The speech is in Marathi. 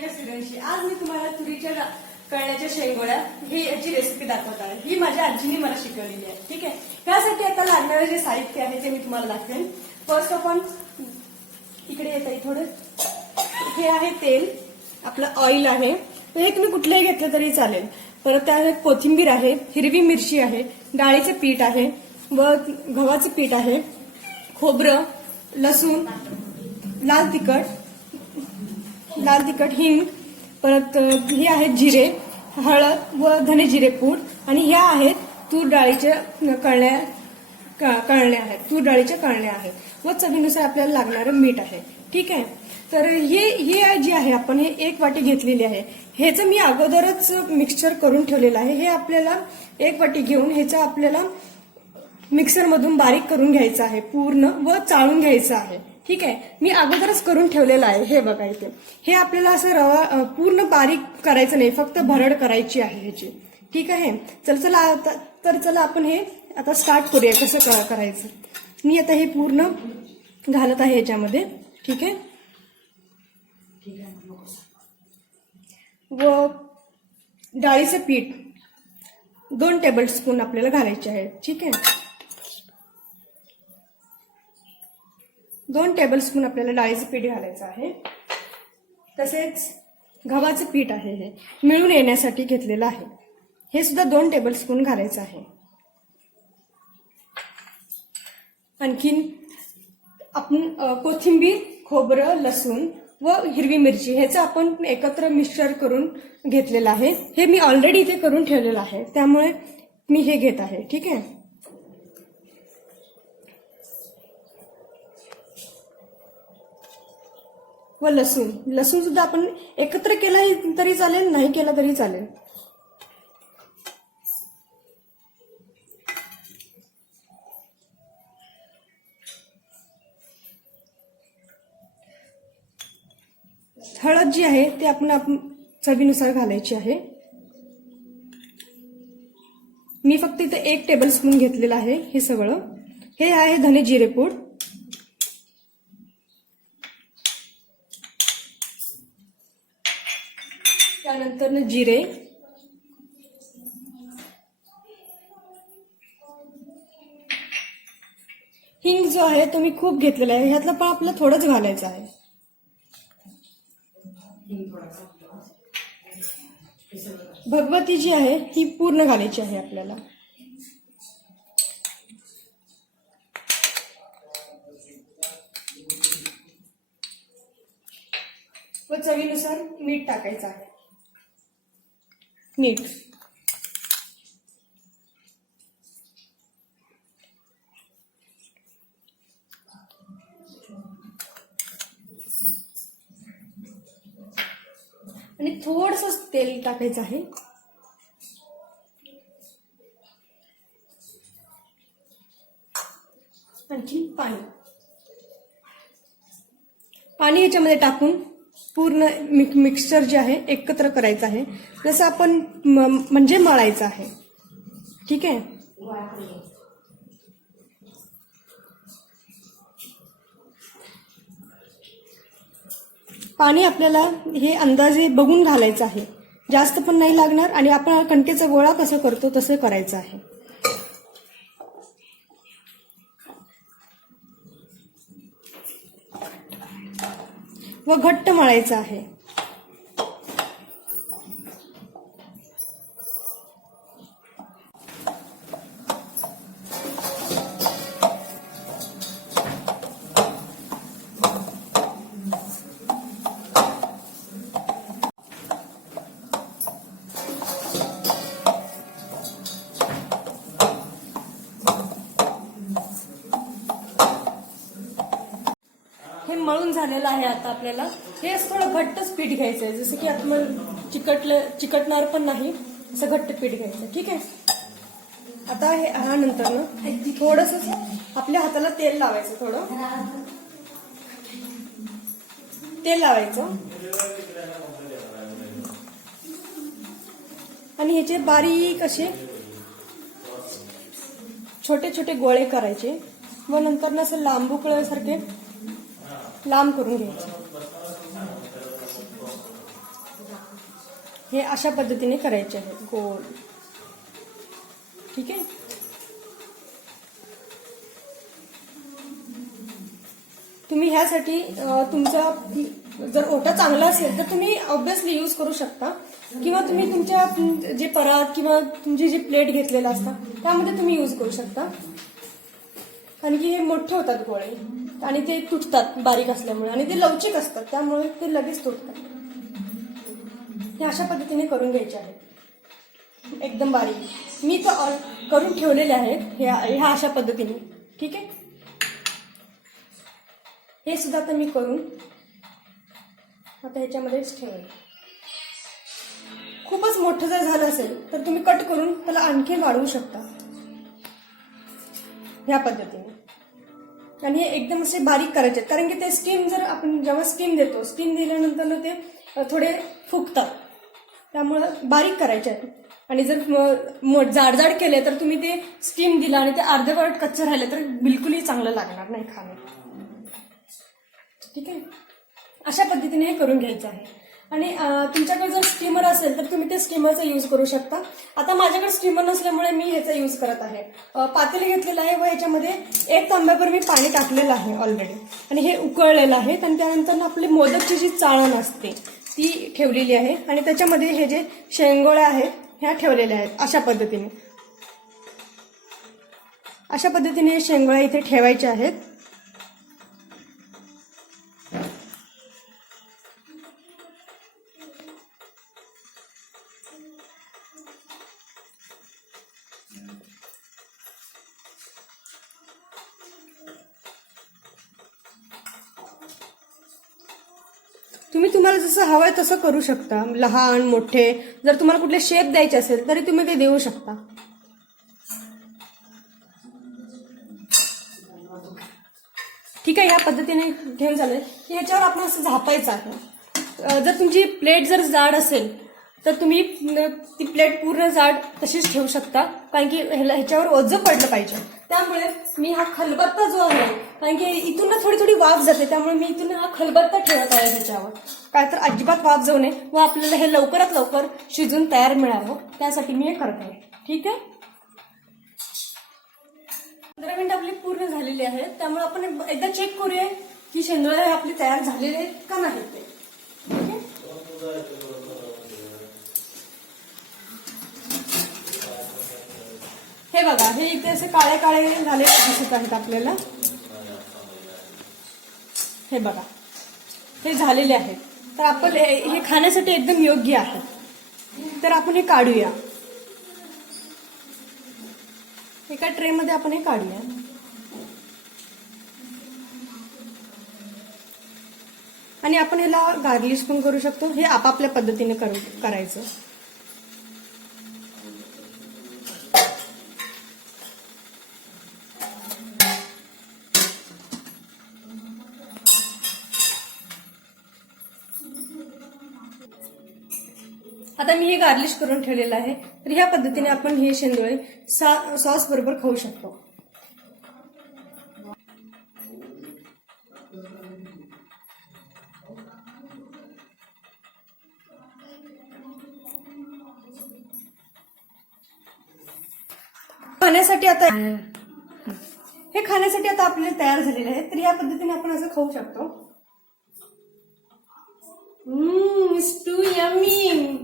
मेघा सुरेंशी. आज मी तुम्हाला तुरीच्या कळण्याच्या शेंगोळ्या ही याची रेसिपी दाखवत आहे. ही माझ्या आजीने मला शिकवलेली आहे. ठीक आहे. त्यासाठी आता लागणारे जे साहित्य आहे ते मी तुम्हाला दाखवेन. फर्स्ट आपण इकडे येत आहे थोडं. हे आहे तेल, आपलं ऑइल आहे. हे तुम्ही कुठलंही घेतलं तरी चालेल. परत त्यात कोथिंबीर आहे, हिरवी मिरची आहे, डाळीचं पीठ आहे व गव्हाचं पीठ आहे, खोबरं, लसूण, लाल तिखट, हिंग, परत हे आहेत जिरे, हळद व धने जिरे पूड आणि ह्या आहेत तूर डाळीच्या कळण्या आहेत. तूर डाळीच्या कळण्या आहेत व चवीनुसार आपल्याला लागणारं मीठ आहे. ठीक आहे. तर हे जे आहे आपण हे 1 वाटी घेतलेली आहे. ह्याचं मी अगोदरच मिक्सचर करून ठेवलेलं आहे. हे आपल्याला 1 वाटी घेऊन ह्याचं आपल्याला मिक्सरमधून बारीक करून घ्यायचं आहे पूर्ण व चाळून घ्यायचं आहे. ठीक आहे. मी अगोदरच करून ठेवलेलं आहे. हे बघा इथे. हे आपल्याला असं रवा पूर्ण बारीक करायचं नाही, फक्त भरड करायची आहे ह्याची. ठीक आहे. चला आपण हे आता स्टार्ट करूया कसं करायचं. मी आता हे पूर्ण घालत आहे ह्याच्यामध्ये. ठीक आहे. व डाळीचं पीठ 2 टेबलस्पून आपल्याला घालायचे आहे. ठीक आहे. 2 टेबलस्पून आपल्याला डाळीचं पीठ घालायचं आहे. तसेच गव्हाचं पीठ आहे, हे मिळून येण्यासाठी घेतलेलं आहे. हे सुद्धा 2 टेबलस्पून घालायचं आहे. आणखीन आपण कोथिंबीर, खोबरं, लसूण व हिरवी मिरची ह्याचं आपण एकत्र मिक्सचर करून घेतलेलं आहे. हे मी ऑलरेडी इथे करून ठेवलेलं आहे, त्यामुळे मी हे घेत आहे. ठीक आहे. व लसूण सुद्धा आपण एकत्र केला तरी चालेल, नाही केला तरी चालेल. हळद जी आहे ते आपण चवीनुसार घालायची आहे. मी फक्त इथे 1 टेबलस्पून घेतलेलं आहे हे सगळं. हे आहे धने जिरे पूड, त्यानंतर जिरे, हिंग जो आहे तो मी खूप घेतलेला आहे. ह्यातलं पण आपल्याला थोडंच घालायचं आहे. भगवती जी आहे ही पूर्ण घालायची आहे आपल्याला. व चवीनुसार मीठ टाकायचं आहे. मीठ आणि थोडंसं तेल टाकायचं आहे. आणखी पाणी याच्यामध्ये टाकून पूर्ण मिक्सचर जे आहे एकत्र करायचं आहे, जसं आपण म्हणजे मळायचं आहे. ठीक आहे. पाणी आपल्याला हे अंदाजे बघून घालायचं आहे. जास्त पण नाही लागणार आणि आपण कणकेचा गोळा कसं करतो तसं करायचं आहे. व घट्ट मळायचं आहे. हे मळून झालेलं आहे. आता आपल्याला हे थोडं घट्टच पीठ घ्यायचं आहे, जसं की आपण चिकटणार पण नाही, असं घट्ट पीठ घ्यायचं. ठीक आहे. आता हे हा नंतर ना थोडस आपल्या हाताला तेल लावायचं. थोडं तेल लावायचं आणि ह्याचे बारीक असे छोटे छोटे गोळे करायचे व नंतर ना असं लांबुकळ्यासारखे लांब करून घ्यायचे. हे अशा पद्धतीने करायचे आहे गोल. ठीक आहे. तुम्ही ह्यासाठी तुमचा जर ओटा चांगला असेल तर तुम्ही ऑब्व्हियसली यूज करू शकता, किंवा तुम्ही तुमच्या जे परात किंवा तुमची जी प्लेट घेतलेला असतात त्यामध्ये तुम्ही यूज करू शकता. कारण की हे मोठे होतात गोळे आणि ते तुटतात बारीक असल्यामुळे, आणि ते लवचिक असतात त्यामुळे ते लगेच तुटतात. हे अशा पद्धतीने करून घ्यायचे आहेत एकदम बारीक. मी तर करून ठेवलेले आहेत ह्या अशा पद्धतीने. ठीक आहे. हे सुद्धा आता मी करून आता ह्याच्यामध्येच ठेवेल. खूपच मोठं जर झालं असेल तर तुम्ही कट करून त्याला आणखी वाढवू शकता ह्या पद्धतीने. आणि हे एकदम असे बारीक करायचे, कारण की ते स्टीम जर आपण जेव्हा स्टीम देतो, स्टीम दिल्यानंतर ना ते थोडे फुगतात, त्यामुळं बारीक करायचे आहेत. आणि जर जाड केले तर तुम्ही ते स्टीम दिला आणि ते अर्धवट कच्चं राहिलं तर बिलकुलही चांगलं लागणार नाही खाणं. ठीक आहे. अशा पद्धतीने हे करून घ्यायचं आहे. आणि तुमच्याकडे जर स्टीमर असेल तर तुम्ही ते स्टीमरचा यूज करू शकता. आता माझ्याकडे स्टीमर नसल्यामुळे मी ह्याचा यूज करत आहे. पातेले घेतलेलं आहे व ह्याच्यामध्ये 1 तांब्याभर मी पाणी टाकलेलं आहे ऑलरेडी, आणि हे उकळलेलं आहे. आणि त्यानंतर आपली मोदकची जी चाळण असते ती ठेवलेली आहे, आणि त्याच्यामध्ये हे जे शेंगोळ्या आहेत ह्या ठेवलेल्या आहेत अशा पद्धतीने. अशा पद्धतीने शेंगोळ्या इथे ठेवायच्या आहेत. तुम्हाला जसं हवंय तसं करू शकता, लहान मोठे. जर तुम्हाला कुठले शेप द्यायचे असेल तरी तुम्ही ते देऊ शकता. ठीक आहे. या पद्धतीने ठेवून झालंय की ह्याच्यावर आपण असं झापायचं आहे. जर तुमची प्लेट जर जाड असेल तर तुम्ही ती प्लेट पूर्ण जाड तशीच ठेवू शकता, कारण की ह्याच्यावर ओझं पडलं पाहिजे. त्यामुळे मी हा खलबत्ता जो आहे, कारण की इथून ना थोडी थोडी वाफ जाते, त्यामुळे मी इथून हा खलबत्ता ठेवत आहे ह्याच्यावर, काय तर अजिबात वाफ जाऊ नये व आपल्याला हे लवकरात लवकर शिजून तयार मिळावं, त्यासाठी मी हे करत आहे. ठीक आहे. 15 मिनिटं आपली पूर्ण झालेली आहेत, त्यामुळे आपण एकदा चेक करूया की शेंगोळे आपले तयार झालेले आहेत का नाहीत ते. ठीक आहे. हे बघा, हे इथे असे काळे काळे झालेले दिसत आहेत आपल्याला. हे बघा, हे झालेले आहेत. तर आपण हे खाण्यासाठी एकदम योग्य आहे. तर आपण हे काढूया एका ट्रे मध्ये. आपण हे काढूया. आणि आपण ह्याला गार्निश पण करू शकतो. हे आपापल्या पद्धतीने करायचं. आता मी हे गार्निश करून ठेवलेलं आहे. तर ह्या पद्धतीने आपण हे शेंगोळे सॉस बरोबर खाऊ शकतो. खाण्यासाठी आता आपले तयार झालेले आहे. तर या पद्धतीने आपण असं खाऊ शकतो. It's too yummy.